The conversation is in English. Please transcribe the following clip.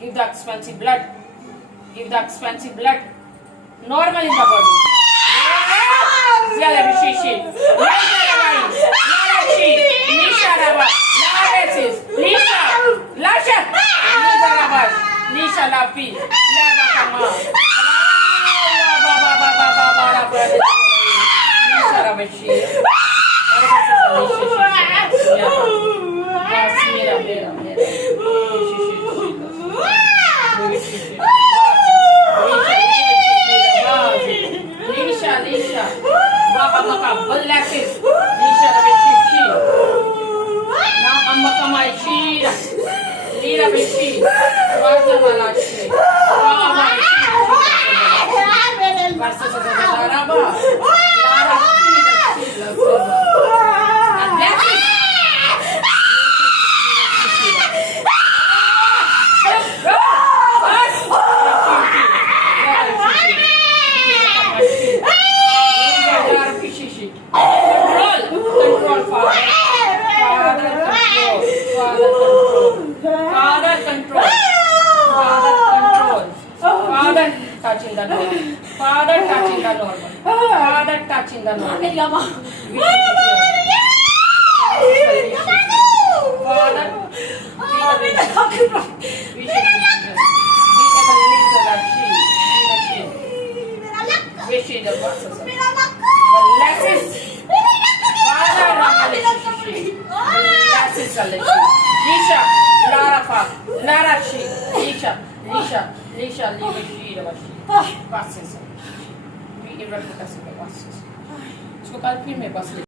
Give the expensive blood. Give the expensive blood. Normal in the body. Yalla bishishi. Larashi. Lisha Raba. Larasis. Lisha. Lasha. Lisha Raba. Lisha Lafi. Laba Kama. Baba. Lisha Rabashi. Lisha, Baba Maka, Balasis, Lisha Rabishi, Namaka Maishi, Lira Bishi, Raza Malashi, versus Laraba, touching the normal. Father touching the normal. Father touching the normal. Lisha, Lara, Larashi, Lisha, passes. We irreplaceable passes. इसको कल फिर मेरे पास